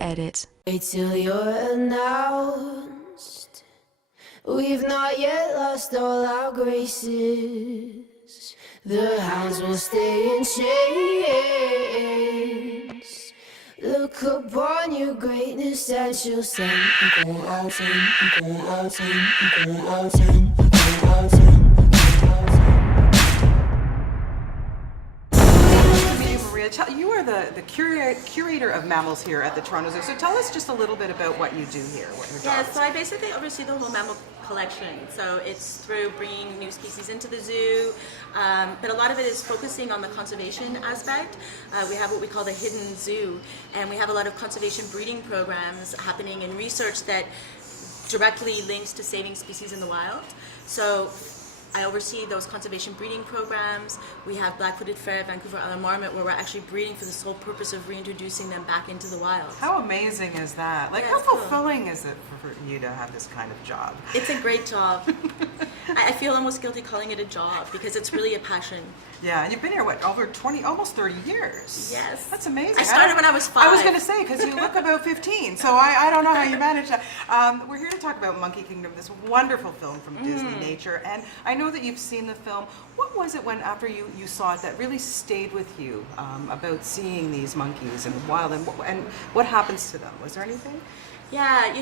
Edit. Wait till you're announced. We've not yet lost all our graces. The hounds will stay in chains. Look upon your greatness and she'll sing. Go out and go out and go out and go out and. Maria, you are the curator of Mammals here at the Toronto Zoo. So tell us just a little bit about what you do here. What your job is. So I basically oversee the whole mammal collection. So it's through bringing new species into the zoo, but a lot of it is focusing on the conservation aspect. We have what we call the hidden zoo, and we have a lot of conservation breeding programs happening in research that directly links to saving species in the wild. So I oversee those conservation breeding programs. We have black-footed ferret, Vancouver island marmot, where we're actually breeding for the sole purpose of reintroducing them back into the wild. How amazing is that? Like, Yeah, how it's cool. fulfilling is it for you to have this kind of job? It's a great job. I feel almost guilty calling it a job because it's really a passion. Yeah, and you've been here, what, over 20, almost 30 years? Yes. That's amazing. I started when I was 5. I was going to say, because you look about 15, so I don't know how you managed that. We're here to talk about Monkey Kingdom, this wonderful film from Disneynature, and I know that you've seen the film. What was it when, after you saw it, that really stayed with you about seeing these monkeys in the wild, and what happens to them? Was there anything? Yeah,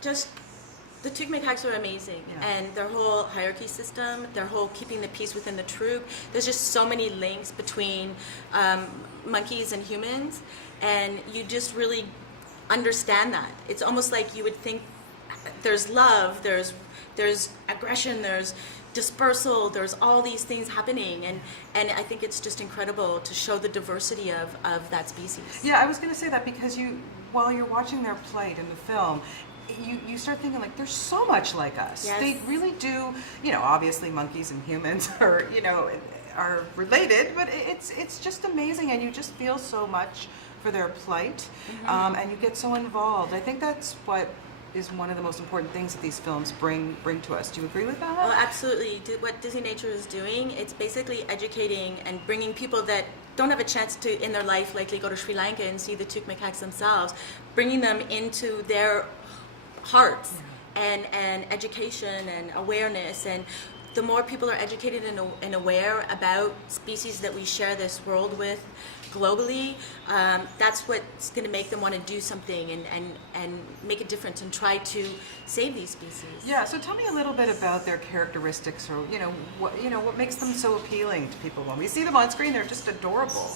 just the toque macaques are amazing, Yeah. and their whole hierarchy system, their whole keeping the peace within the troop. There's just so many links between monkeys and humans, and you just really understand that. It's almost like you would think there's love, there's aggression, there's dispersal, there's all these things happening, and I think it's just incredible to show the diversity of that species. Yeah, I was going to say that because while you're watching their plight in the film, you start thinking, like, they're so much like us. Yes. They really do, obviously monkeys and humans are related, but it's just amazing, and you just feel so much for their plight, and you get so involved. I think that's what is one of the most important things that these films bring to us. Do you agree with that? Oh, absolutely. What Disneynature is doing, it's basically educating and bringing people that don't have a chance to, in their life, likely go to Sri Lanka and see the toque macaques themselves, bringing them into their hearts, and education and awareness. And the more people are educated and aware about species that we share this world with globally, that's what's going to make them want to do something and make a difference and try to save these species. Yeah, so tell me a little bit about their characteristics, or what makes them so appealing to people. When we see them on screen, they're just adorable.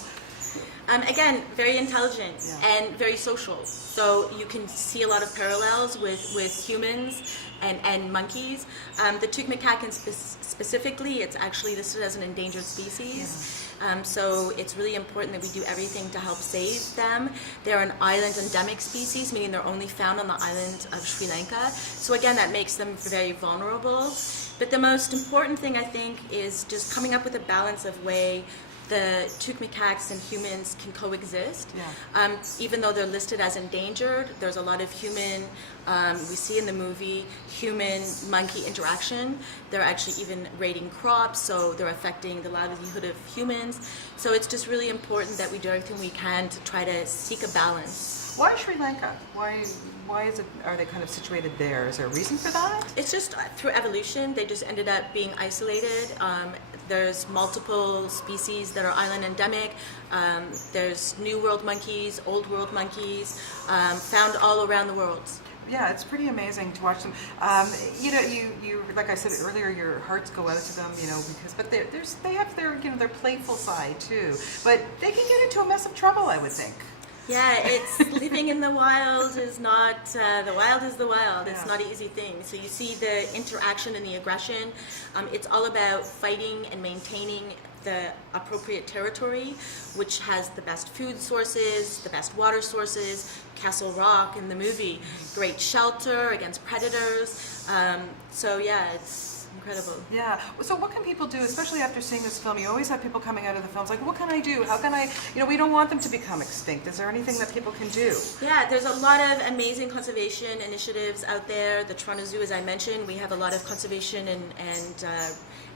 Again, very intelligent, Yeah. and very social. So you can see a lot of parallels with humans and monkeys. The toque macaque specifically, it's actually listed as an endangered species. So it's really important that we do everything to help save them. They're an island endemic species, meaning they're only found on the island of Sri Lanka. So again, that makes them very vulnerable. But the most important thing, I think, is just coming up with a balance of way the toque macaques and humans can coexist. Yeah. Even though they're listed as endangered, there's a lot of human, we see in the movie, human-monkey interaction. They're actually even raiding crops, so they're affecting the livelihood of humans. So it's just really important that we do everything we can to try to seek a balance. Why Sri Lanka? Why are they kind of situated there? Is there a reason for that? It's just through evolution, they just ended up being isolated. There's multiple species that are island endemic. There's New World monkeys, Old World monkeys, found all around the world. Yeah, it's pretty amazing to watch them. You like I said earlier, your hearts go out to them, but they have their playful side too. But they can get into a mess of trouble, I would think. Yeah, it's living in the wild is not, the wild is the wild. It's Yeah. not an easy thing. So you see the interaction and the aggression. It's all about fighting and maintaining the appropriate territory, which has the best food sources, the best water sources. Castle Rock in the movie, great shelter against predators. So yeah, it's incredible. Yeah. So what can people do, especially after seeing this film? You always have people coming out of the films like, what can I do? How can I, we don't want them to become extinct. Is there anything that people can do? Yeah, there's a lot of amazing conservation initiatives out there. The Toronto Zoo, as I mentioned, we have a lot of conservation and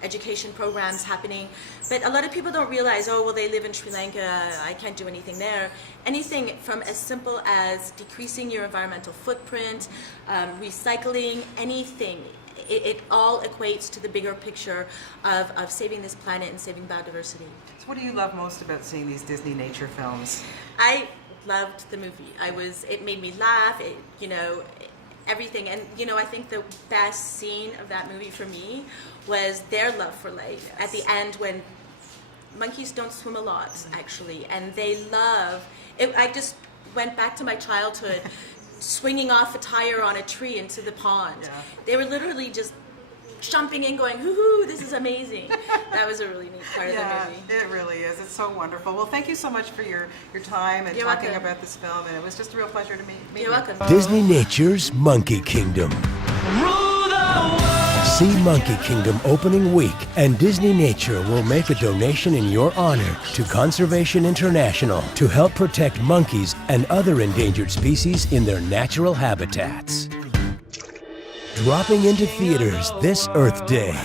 education programs happening. But a lot of people don't realize, oh, well, they live in Sri Lanka, I can't do anything there. Anything from as simple as decreasing your environmental footprint, recycling, anything. It all equates to the bigger picture of saving this planet and saving biodiversity. So what do you love most about seeing these Disneynature films? I loved the movie. It made me laugh, everything. And, I think the best scene of that movie for me was their love for life. At the end, when monkeys don't swim a lot, actually, and they love it. I just went back to my childhood, swinging off a tire on a tree into the pond. Yeah. They were literally just jumping in, going, hoo-hoo, this is amazing. That was a really neat part of the movie. It really is. It's so wonderful. Well, thank you so much for your time and You're talking welcome. about this film, and it was just a real pleasure to meet you. You're welcome. Disneynature's Monkey Kingdom. See Monkey Kingdom opening week, and Disneynature will make a donation in your honor to Conservation International to help protect monkeys and other endangered species in their natural habitats. Dropping into theaters this Earth Day.